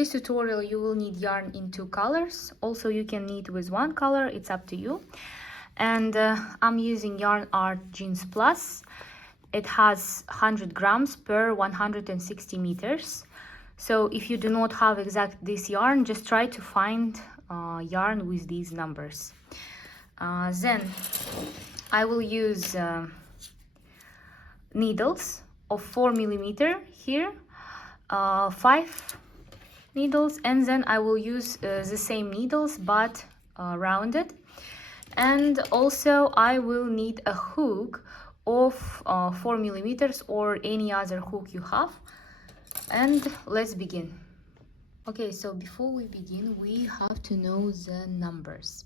this tutorial you will need yarn in 2 colors. Also you can knit with 1 color, it's up to you. And I'm using YarnArt Jeans Plus. It has 100 grams per 160 meters. So if you do not have exact this yarn, just try to find yarn with these numbers. Then I will use needles of 4 millimeter here, 5 needles, and then I will use the same needles but rounded. And also I will need a hook of 4 millimeters or any other hook you have. And let's begin. Okay, so before we begin, we have to know the numbers.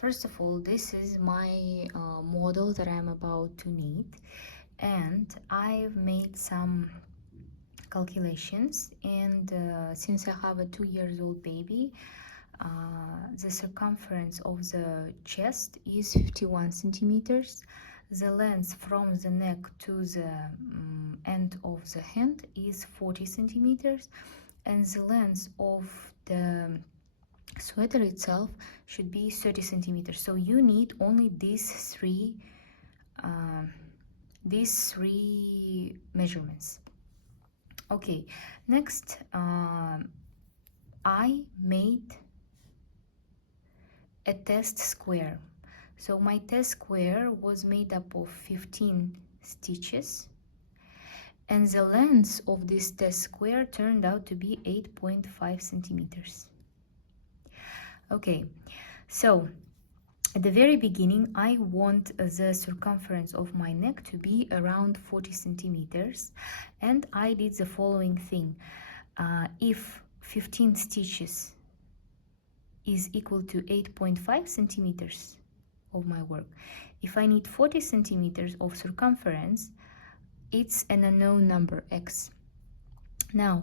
First of all, this is my model that I'm about to knit, and I've made some calculations. And since I have a 2-year-old baby, the circumference of the chest is 51 centimeters. The length from the neck to the end of the hand is 40 centimeters, and the length of the sweater itself should be 30 centimeters. So you need only these three measurements. Okay, next I made a test square. So my test square was made up of 15 stitches, and the length of this test square turned out to be 8.5 centimeters. Okay, so at the very beginning I want the circumference of my neck to be around 40 centimeters, and I did the following thing. If 15 stitches is equal to 8.5 centimeters of my work, if I need 40 centimeters of circumference, it's an unknown number, x. Now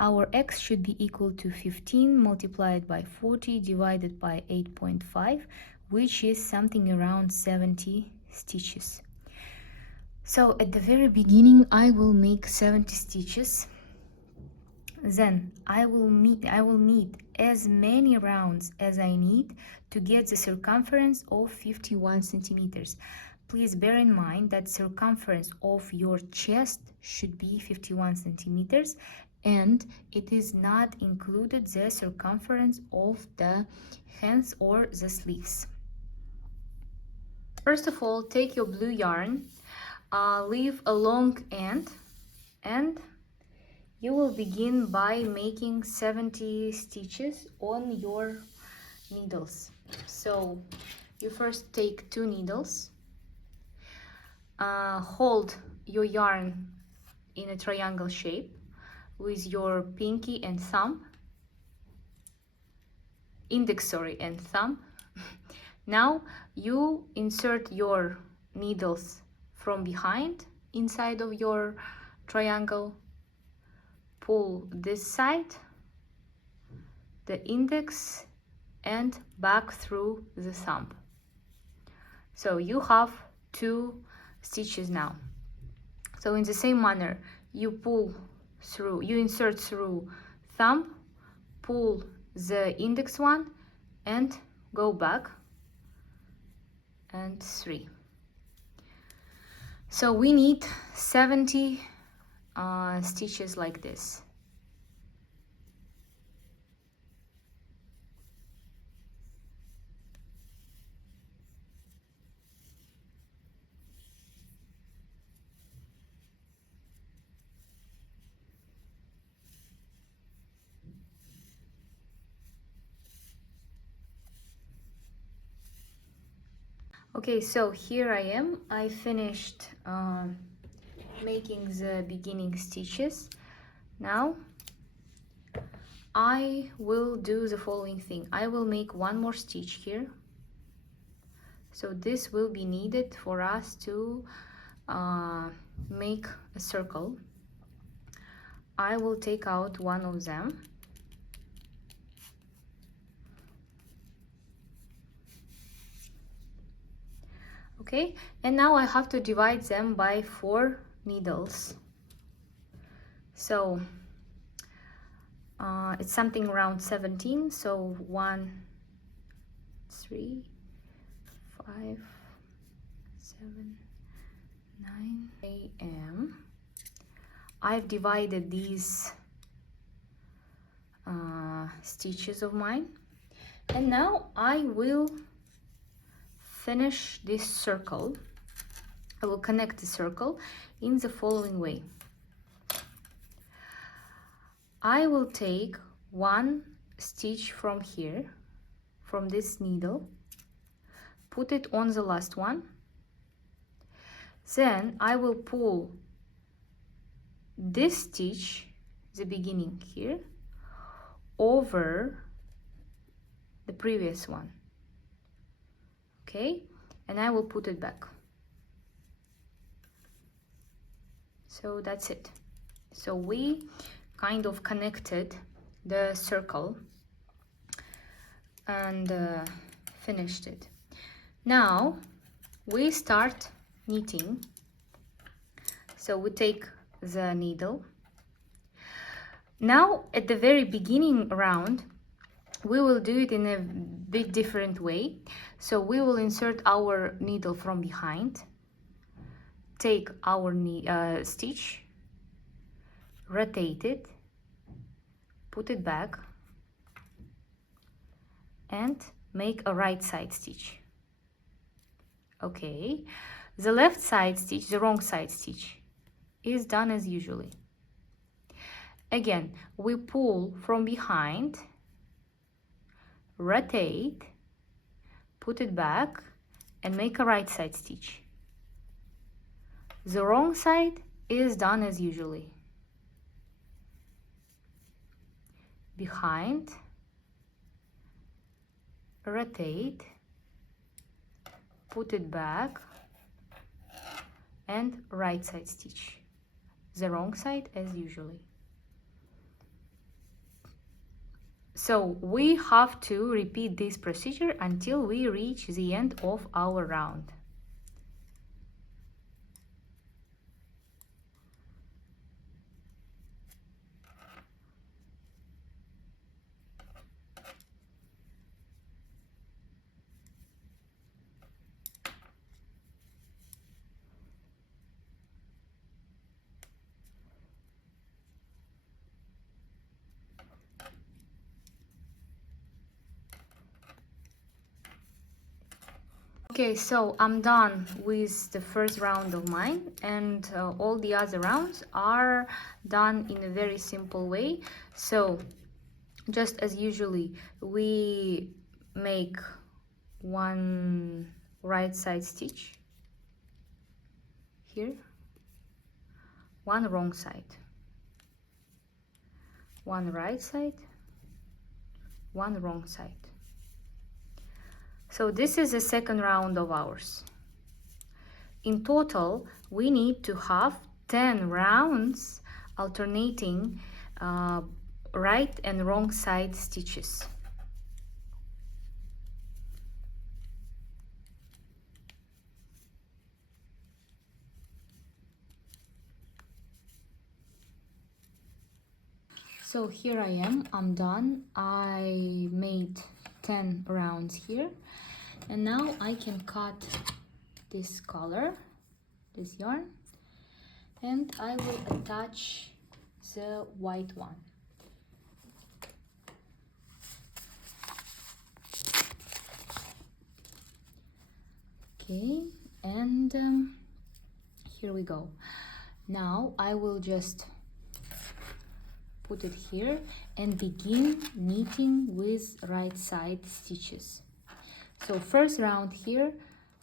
our x should be equal to 15 multiplied by 40 divided by 8.5, which is something around 70 stitches. So at the very beginning I will make 70 stitches. Then I will need as many rounds as I need to get the circumference of 51 centimeters. Please bear in mind that circumference of your chest should be 51 centimeters, and it is not included the circumference of the hands or the sleeves. First of all, take your blue yarn, leave a long end, and you will begin by making 70 stitches on your needles. So you first take 2 needles, hold your yarn in a triangle shape with your pinky and thumb, index and thumb. Now you insert your needles from behind inside of your triangle, pull this side, the index, and back through the thumb. So you have 2 stitches now. So in the same manner, you insert through thumb, pull the index one, and go back, and 3. So we need 70 stitches like this. Okay, so here I am. I finished making the beginning stitches. Now I will do the following thing. I will make 1 more stitch here. So this will be needed for us to make a circle. I will take out one of them. Okay, and now I have to divide them by 4 needles. So it's something around 17, so 1, 3, 5, 7, 9 a.m. I've divided these stitches of mine, and now I will finish this circle. I will connect the circle in the following way. I will take one stitch from here, from this needle, put it on the last one, then I will pull this stitch, the beginning here, over the previous one, okay, and I will put it back. So that's it. So we kind of connected the circle and finished it. Now we start knitting. So we take the needle. Now at the very beginning round, we will do it in a bit different way. So we will insert our needle from behind, take our stitch, rotate it, put it back, and make a right side stitch. Okay, the left side stitch, the wrong side stitch, is done as usually. Again, we pull from behind, rotate, put it back, and make a right side stitch. The wrong side is done as usually. Behind, rotate, put it back, and right side stitch. The wrong side as usually. So we have to repeat this procedure until we reach the end of our round. Okay, so I'm done with the first round of mine, and all the other rounds are done in a very simple way. So just as usually, we make one right side stitch here, one wrong side, one right side, one wrong side. So this is the second round of ours. In total, we need to have 10 rounds alternating right and wrong side stitches. So here I am, I'm done. I made 10 rounds here, and now I can cut this color, this yarn, and I will attach the white one. Okay, and here we go. Now I will just put it here and begin knitting with right side stitches. So first round here,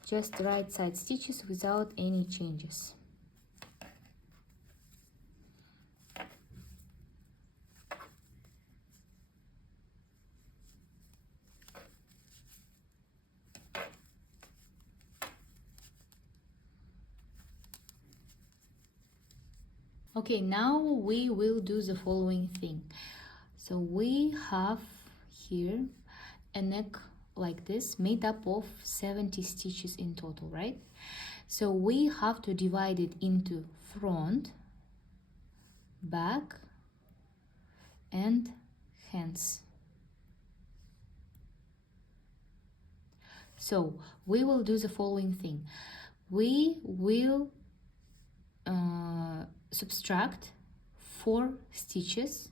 just right side stitches without any changes. Okay, now we will do the following thing. So we have here a neck like this, made up of 70 stitches in total, right? So we have to divide it into front, back, and hands. So we will do the following thing. We will subtract 4 stitches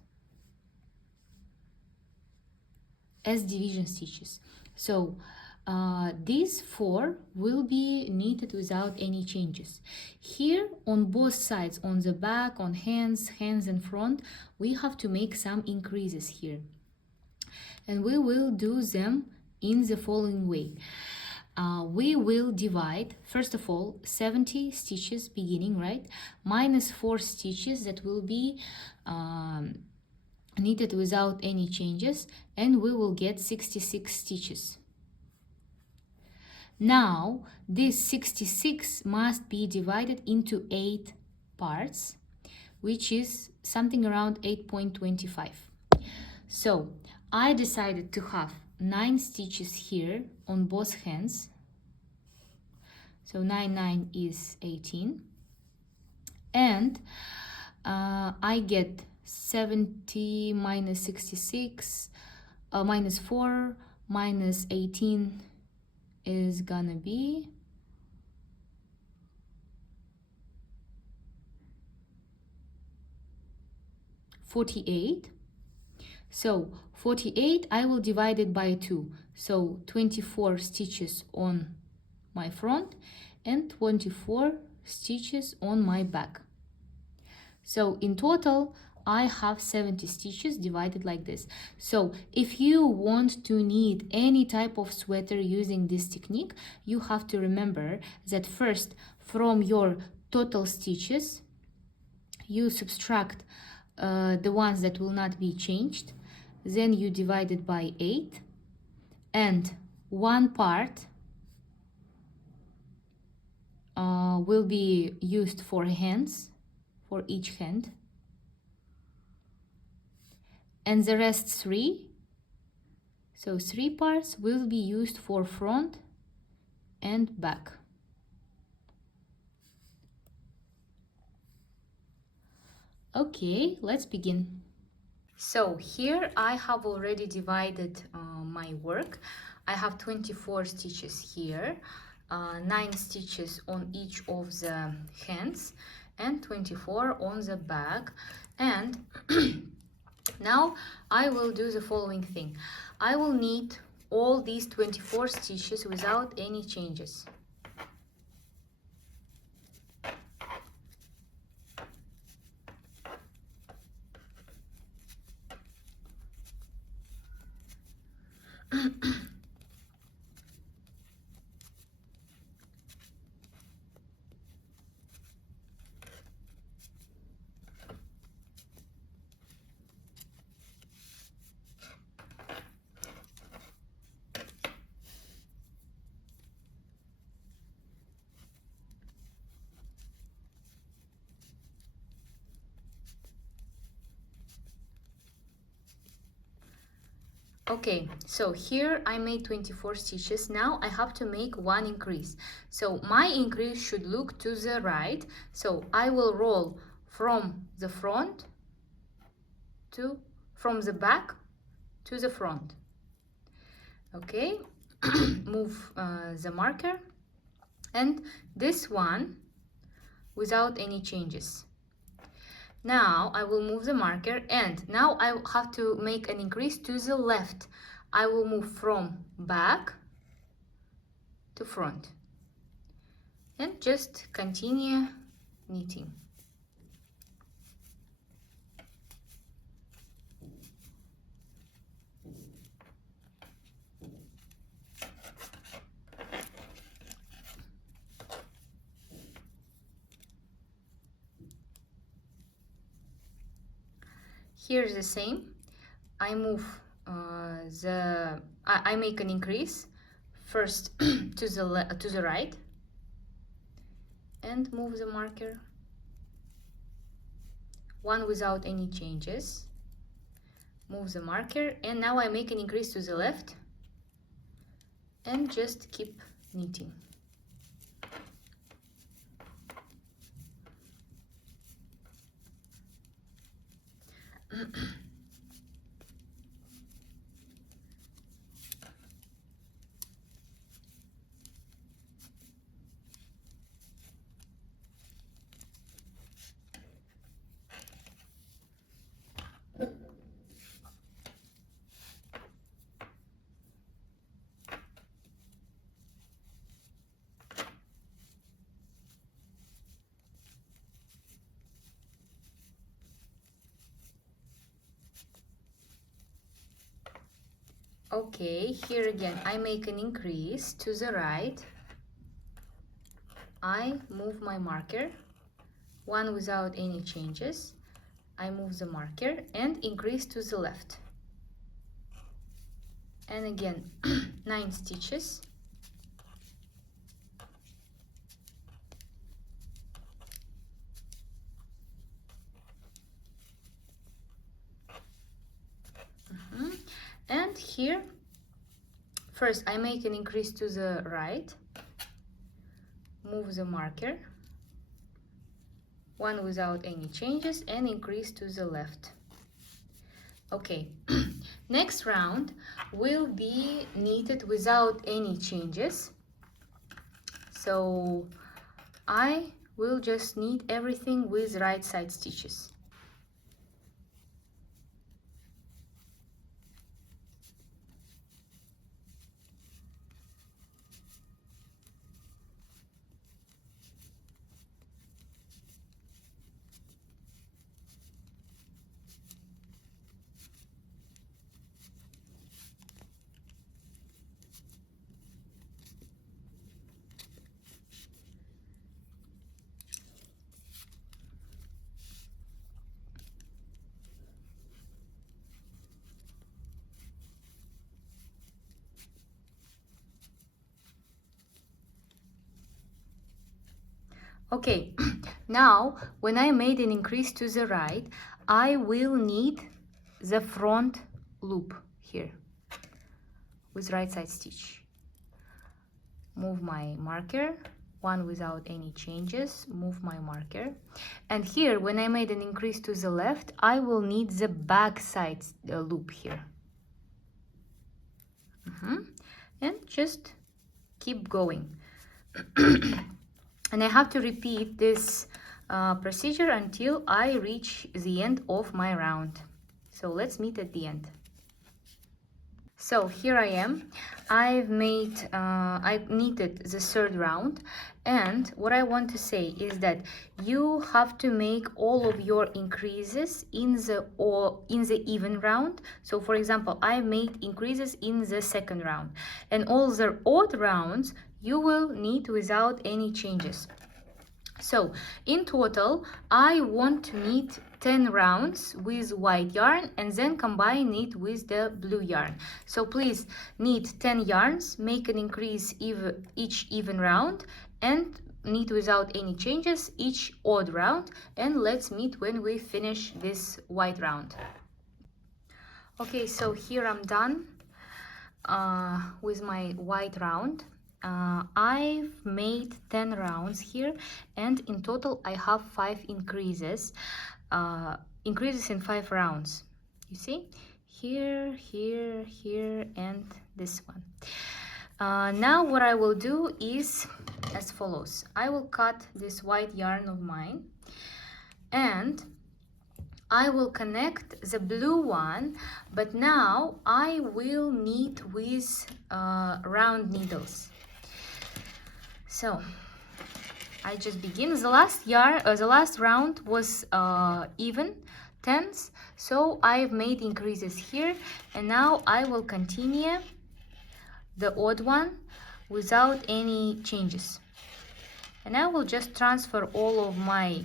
as division stitches. So these 4 will be knitted without any changes. Here on both sides, on the back, on hands and front, we have to make some increases here. And we will do them in the following way. We will divide, first of all, 70 stitches beginning, right? Minus 4 stitches that will be knitted without any changes, and we will get 66 stitches. Now, this 66 must be divided into 8 parts, which is something around 8.25. So, I decided to have 9 stitches here on both hands. So 9 is 18. And I get 70 minus 66 minus 4 minus 18 is gonna be 48. So 48 I will divide it by 2. So 24 stitches on my front and 24 stitches on my back. So in total I have 70 stitches divided like this. So if you want to knit any type of sweater using this technique, you have to remember that first from your total stitches you subtract the ones that will not be changed, then you divide it by 8, and one part will be used for hands, for each hand, and the rest 3, so 3 parts will be used for front and back. Okay, let's begin. So here I have already divided my work. I have 24 stitches here, 9 stitches on each of the hands and 24 on the back. And now I will do the following thing. I will knit all these 24 stitches without any changes. Okay, so here I made 24 stitches. Now I have to make one increase. So my increase should look to the right. So I will roll from the front from the back to the front. Okay, move the marker, and this one without any changes. Now I will move the marker, and now I have to make an increase to the left. I will move from back to front and just continue knitting. Here's the same. I move I make an increase first to the right and move the marker, one without any changes. Move the marker, and now I make an increase to the left and just keep knitting. Okay, here again I make an increase to the right. I move my marker, one without any changes. I move the marker and increase to the left. And again 9 stitches. And here first I make an increase to the right, move the marker, one without any changes, and increase to the left. Okay, next round will be knitted without any changes, so I will just knit everything with right side stitches. Okay, now when I made an increase to the right, I will knit the front loop here with right side stitch. Move my marker, one without any changes, move my marker. And here, when I made an increase to the left, I will knit the back side loop here. And just keep going. And I have to repeat this procedure until I reach the end of my round. So let's meet at the end. So here I am. I've knitted the third round, and what I want to say is that you have to make all of your increases in the even round. So for example, I made increases in the second round, and all the odd rounds you will knit without any changes. So in total, I want to knit 10 rounds with white yarn and then combine it with the blue yarn. So please knit 10 yarns, make an increase each even round, and knit without any changes each odd round. And let's meet when we finish this white round. Okay, so here I'm done with my white round. I've made 10 rounds here, and in total I have 5 increases in 5 rounds. You see, here, here, here, and this one. Now what I will do is as follows. I will cut this white yarn of mine, and I will connect the blue one, but now I will knit with round needles. So I just begin. The last round was even tens, so I've made increases here, and now I will continue the odd one without any changes, and I will just transfer all of my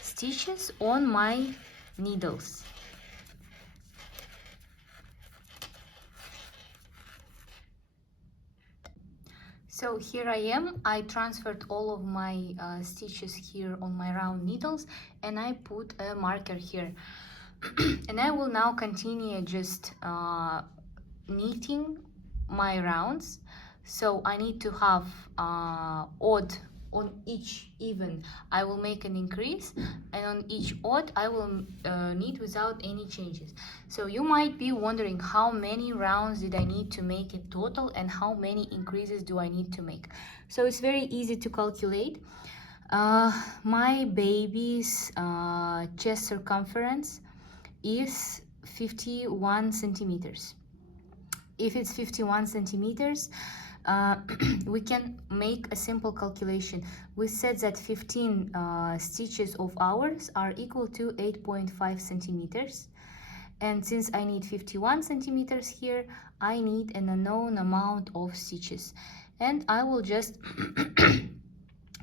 stitches on my needles. So here I am. I transferred all of my stitches here on my round needles, and I put a marker here. And I will now continue just knitting my rounds. So I need to have odd on each even. I will make an increase, and on each odd I will knit without any changes. So you might be wondering, how many rounds did I need to make in total, and how many increases do I need to make? So it's very easy to calculate. My baby's chest circumference is 51 centimeters. If it's 51 centimeters, we can make a simple calculation. We said that 15 stitches of ours are equal to 8.5 centimeters, And since I need 51 centimeters here, I need an unknown amount of stitches. And I will just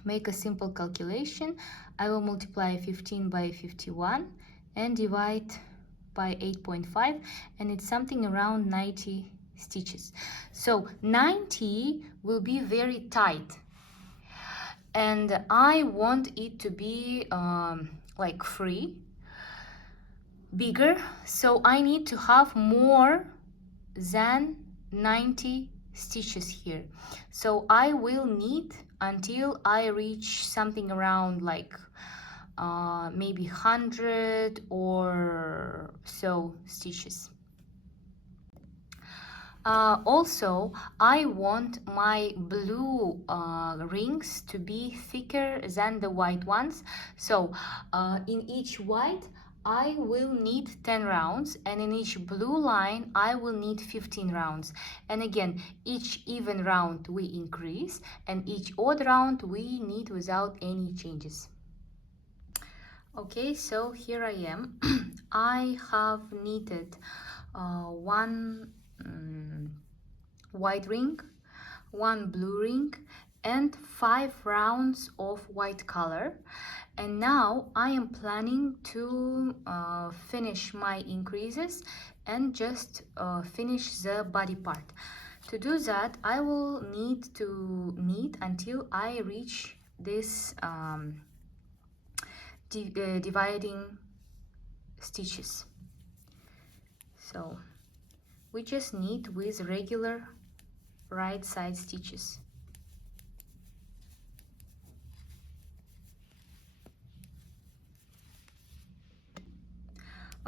make a simple calculation. I will multiply 15 by 51 and divide by 8.5, and it's something around 90 stitches. So 90 will be very tight, and I want it to be like free, bigger, so I need to have more than 90 stitches here. So I will need until I reach something around like maybe 100 or so stitches. Also, I want my blue rings to be thicker than the white ones. So in each white, I will need 10 rounds, and in each blue line, I will need 15 rounds. And again, each even round we increase, and each odd round we need without any changes. Okay, so here I am. I have knitted one white ring, one blue ring, and 5 rounds of white color. And now I am planning to finish my increases and just finish the body part. To do that, I will need to knit until I reach this dividing stitches. So we just knit with regular right side stitches.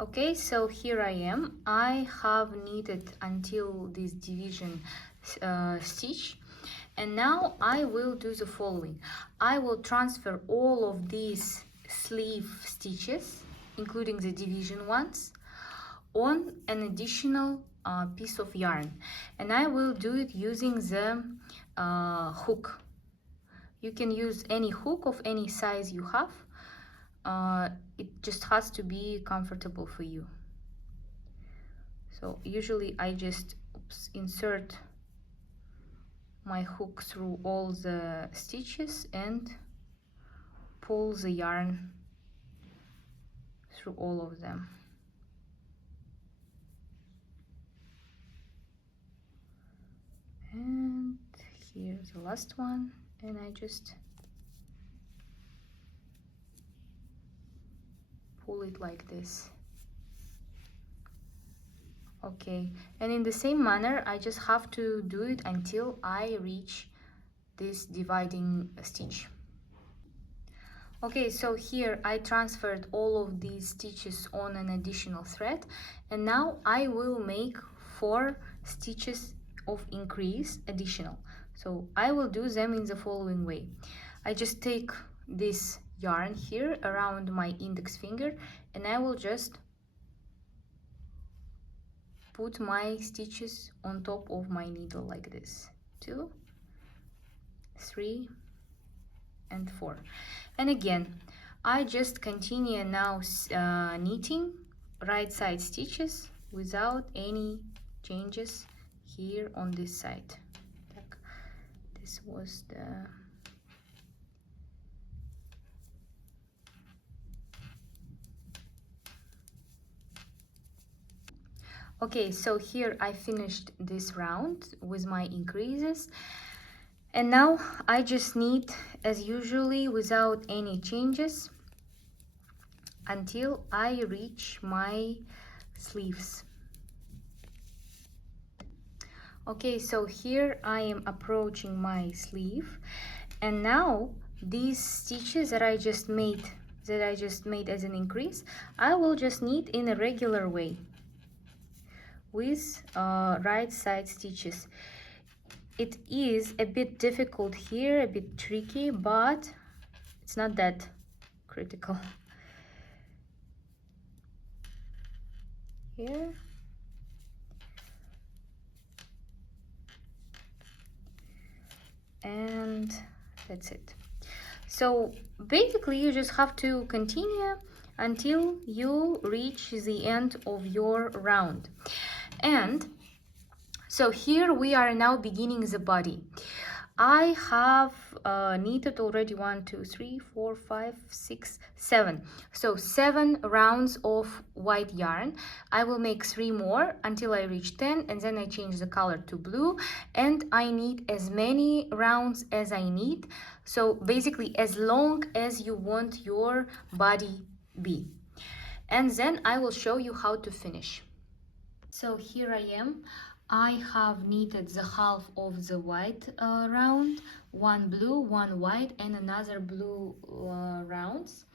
Okay, so here I am. I have knitted until this division stitch, and now I will do the following. I will transfer all of these sleeve stitches, including the division ones, on an additional piece of yarn, and I will do it using the hook. You can use any hook of any size you have. It just has to be comfortable for you. So usually I just insert my hook through all the stitches and pull the yarn through all of them. And here's the last one, and I just pull it like this. Okay, and in the same manner I just have to do it until I reach this dividing stitch. Okay, so here I transferred all of these stitches on an additional thread, and now I will make 4 stitches of increase additional. So I will do them in the following way. I just take this yarn here around my index finger, and I will just put my stitches on top of my needle like this. 2, 3, and 4. And again, I just continue now knitting right side stitches without any changes here on this side. This was the okay, so here I finished this round with my increases, and now I just knit as usually without any changes until I reach my sleeves. Okay, so here I am approaching my sleeve, and now these stitches that I just made as an increase, I will just knit in a regular way with right side stitches. It is a bit difficult here, a bit tricky, but it's not that critical. Here. And that's it. So basically you just have to continue until you reach the end of your round. And so here we are now beginning the body. I have knitted already 1, 2, 3, 4, 5, 6, 7. So 7 rounds of white yarn. I will make 3 more until I reach 10, and then I change the color to blue, and I need as many rounds as I need. So basically as long as you want your body be. And then I will show you how to finish. So here I am. I have knitted the half of the white round, one blue, one white, and another blue rounds.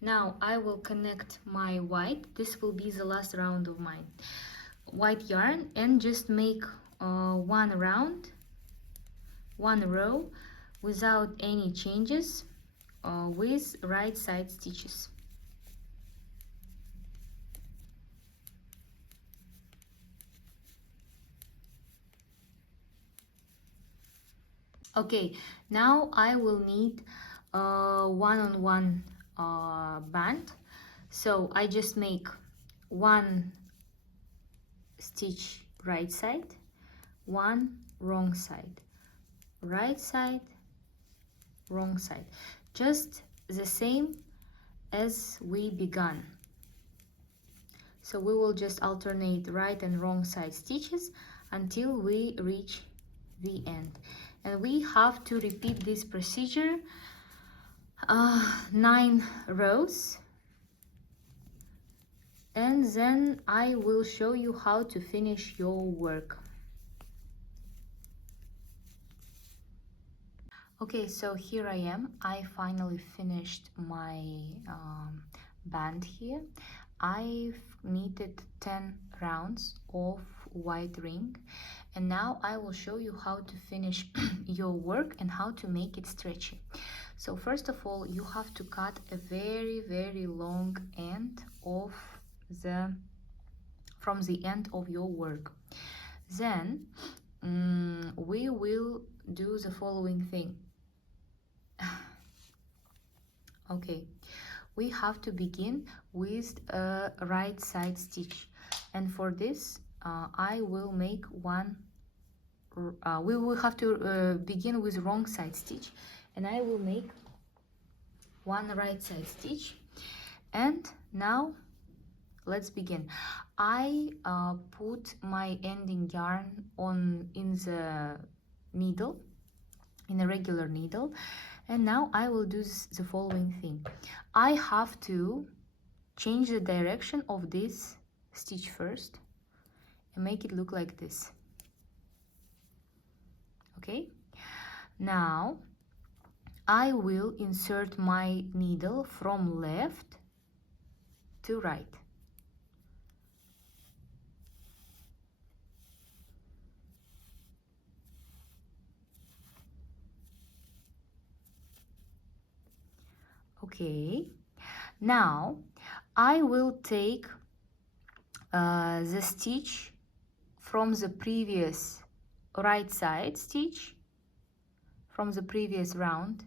Now I will connect my white. This will be the last round of mine. White yarn, and just make one round, one row without any changes with right side stitches. Okay, now I will need one-on-one band. So I just make one stitch right side, one wrong side, right side, wrong side, just the same as we began. So we will just alternate right and wrong side stitches until we reach the end, and we have to repeat this procedure 9 rows, and then I will show you how to finish your work. Okay, so here I am. I finally finished my band here. I've knitted 10 rounds of white ring, and now I will show you how to finish your work and how to make it stretchy. So first of all, you have to cut a very long end of from the end of your work. Then we will do the following thing. Okay, we have to begin with a right side stitch, and for this I will make one we will have to begin with wrong side stitch, and I will make one right side stitch. And now let's begin. I put my ending yarn in the needle, in a regular needle, and now I will do the following thing. I have to change the direction of this stitch first and make it look like this. Okay, now I will insert my needle from left to right. Okay, now I will take the stitch from the previous right side stitch, from the previous round,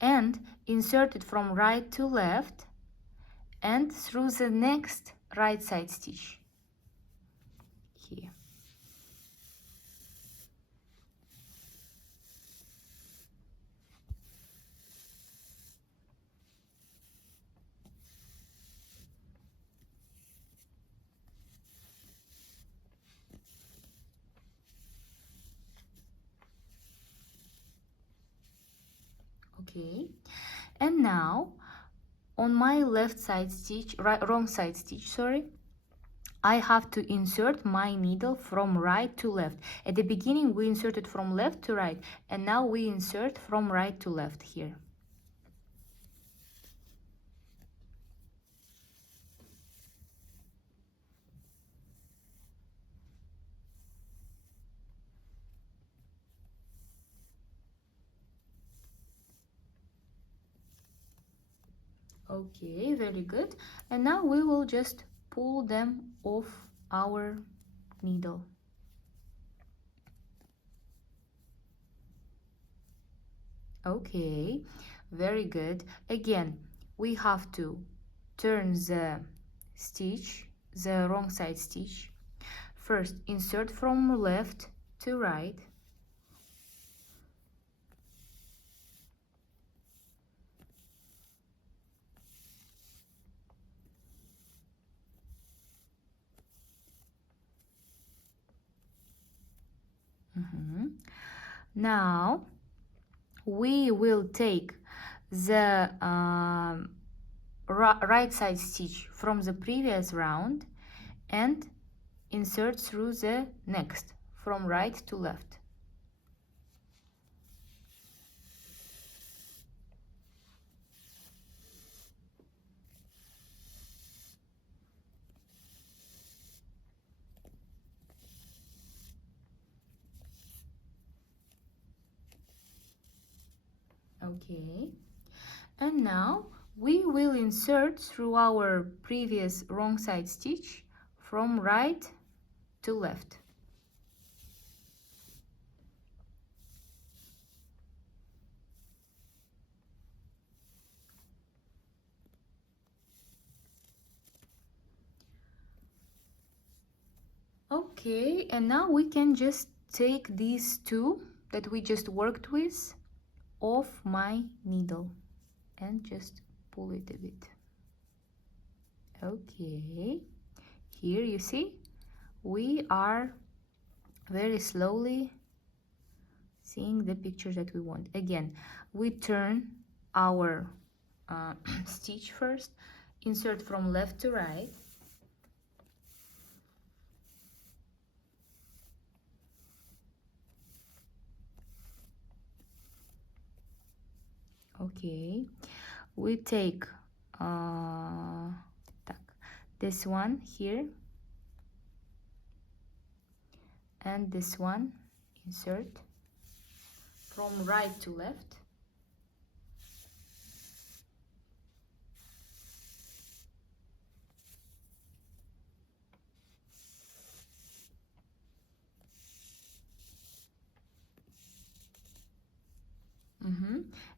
and insert it from right to left and through the next right side stitch here. Okay, and now on my left side stitch, wrong side stitch, sorry, I have to insert my needle from right to left. At the beginning we inserted from left to right, and now we insert from right to left here. Okay, very good. And now we will just pull them off our needle. Okay, very good. Again, we have to turn the stitch, the wrong side stitch. First, insert from left to right. Now we will take the right side stitch from the previous round and insert through the next from right to left. Okay, and now we will insert through our previous wrong side stitch from right to left. Okay, and now we can just take these two that we just worked with off my needle and just pull it a bit. Okay, here you see we are very slowly seeing the picture that we want. Again, we turn our stitch first, insert from left to right. Okay, we take this one here and this one, insert from right to left.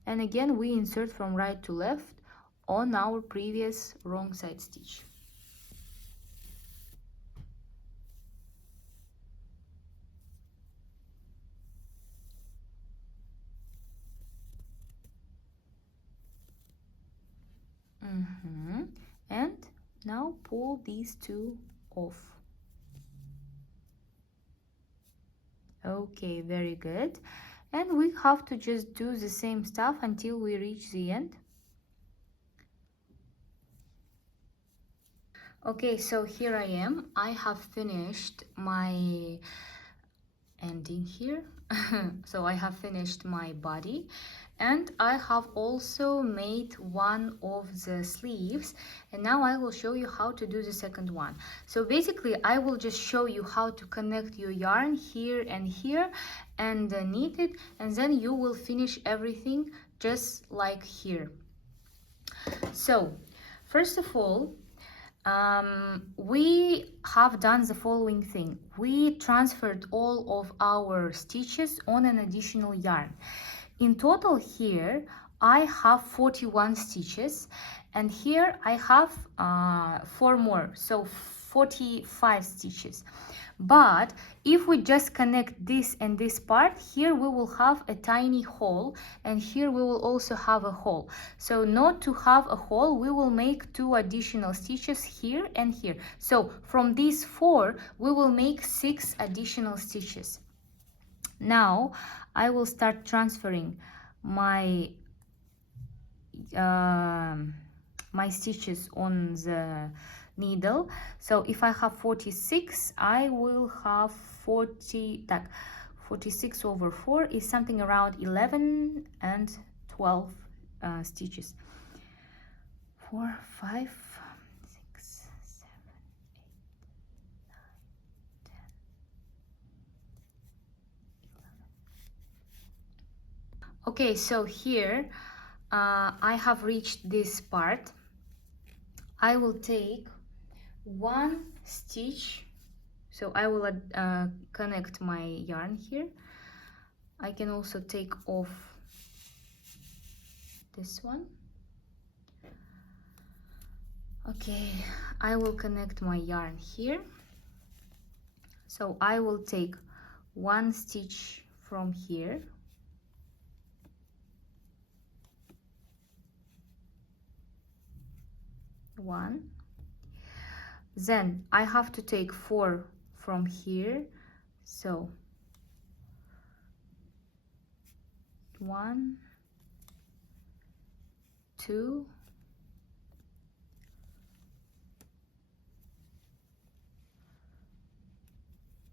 And again we insert from right to left on our previous wrong side stitch. And now pull these two off. Okay, very good. And we have to just do the same stuff until we reach the end. Okay, so here I am. I have finished my ending here. So I have finished my body, and I have also made one of the sleeves, and now I will show you how to do the second one. So basically I will just show you how to connect your yarn here and here and knit it, and then you will finish everything just like here. So first of all, we have done the following thing. We transferred all of our stitches on an additional yarn. In total here I have 41 stitches, and here I have 4 more, so 45 stitches. But if we just connect this and this part, here we will have a tiny hole, and here we will also have a hole. So not to have a hole, we will make 2 additional stitches here and here. So from these 4 we will make 6 additional stitches. Now I will start transferring my my stitches on the needle. So if I have 46, I will have 46 over 4 is something around 11 and 12 stitches. 4, 5, 6, 7, 8, 9, 10. Okay, so here I have reached this part. I will take 1 stitch, so I will connect my yarn here. I can also take off this one. Okay, I will connect my yarn here. So I will take one stitch from here, one, then I have to take 4 from here, so 1, 2,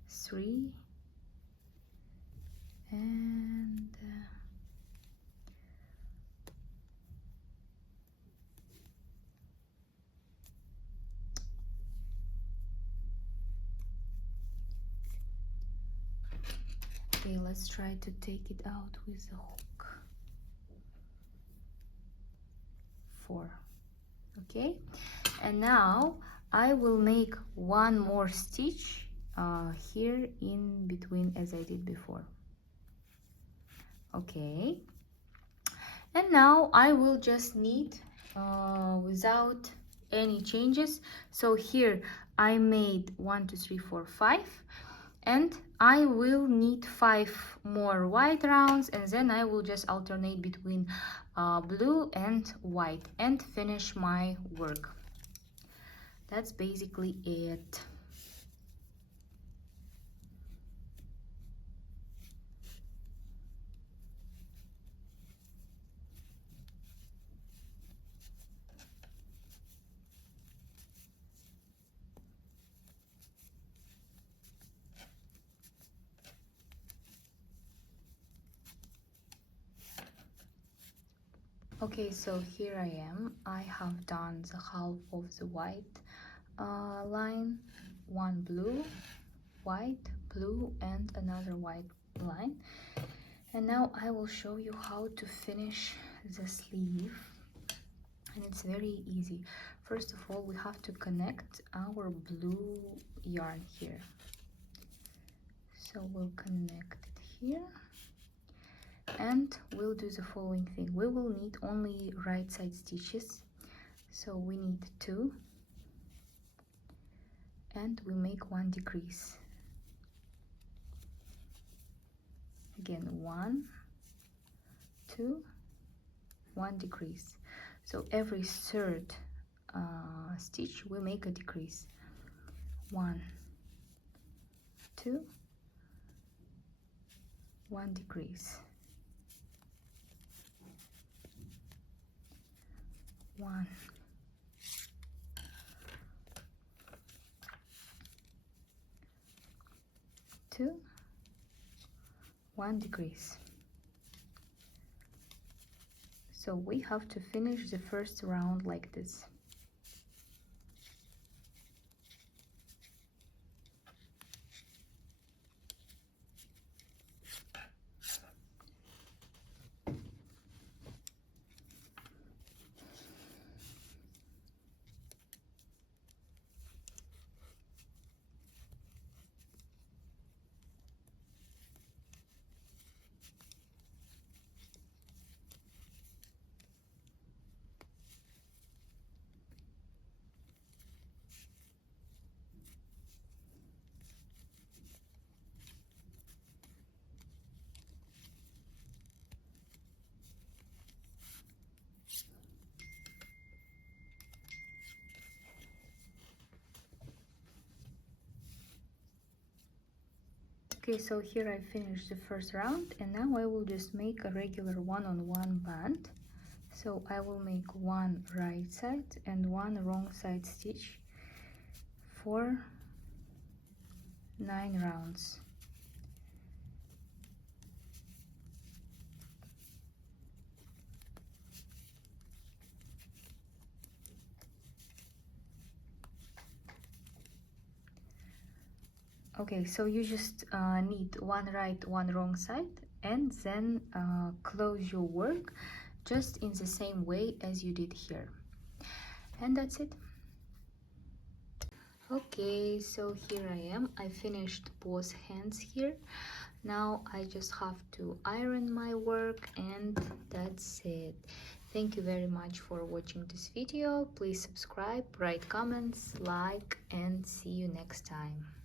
3, and okay, let's try to take it out with the hook. 4. Okay, and now I will make one more stitch here in between as I did before. Okay, and now I will just knit without any changes. So here I made 1 2 3 4 5, and I will knit 5 more white rounds, and then I will just alternate between blue and white and finish my work. That's basically it. Okay, so here I am. I have done the half of the white line, one blue, white, blue, and another white line. And now I will show you how to finish the sleeve. And it's very easy. First of all, we have to connect our blue yarn here. So we'll connect it here. And we'll do the following thing. We will need only right side stitches, so we need 2, and we make 1 decrease. Again, 1, 2, 1 decrease. So every third stitch we make a decrease. 1, 2, 1 decrease. 1, 2, 1 decrease. So we have to finish the first round like this. Okay, so here I finished the first round, and now I will just make a regular one-on-one band. So I will make 1 right side and 1 wrong side stitch for 9 rounds. Okay, so you just need 1 right, 1 wrong side, and then close your work just in the same way as you did here. And that's it. Okay, so here I am. I finished both hands here. Now I just have to iron my work, and that's it. Thank you very much for watching this video. Please subscribe, write comments, like, and see you next time.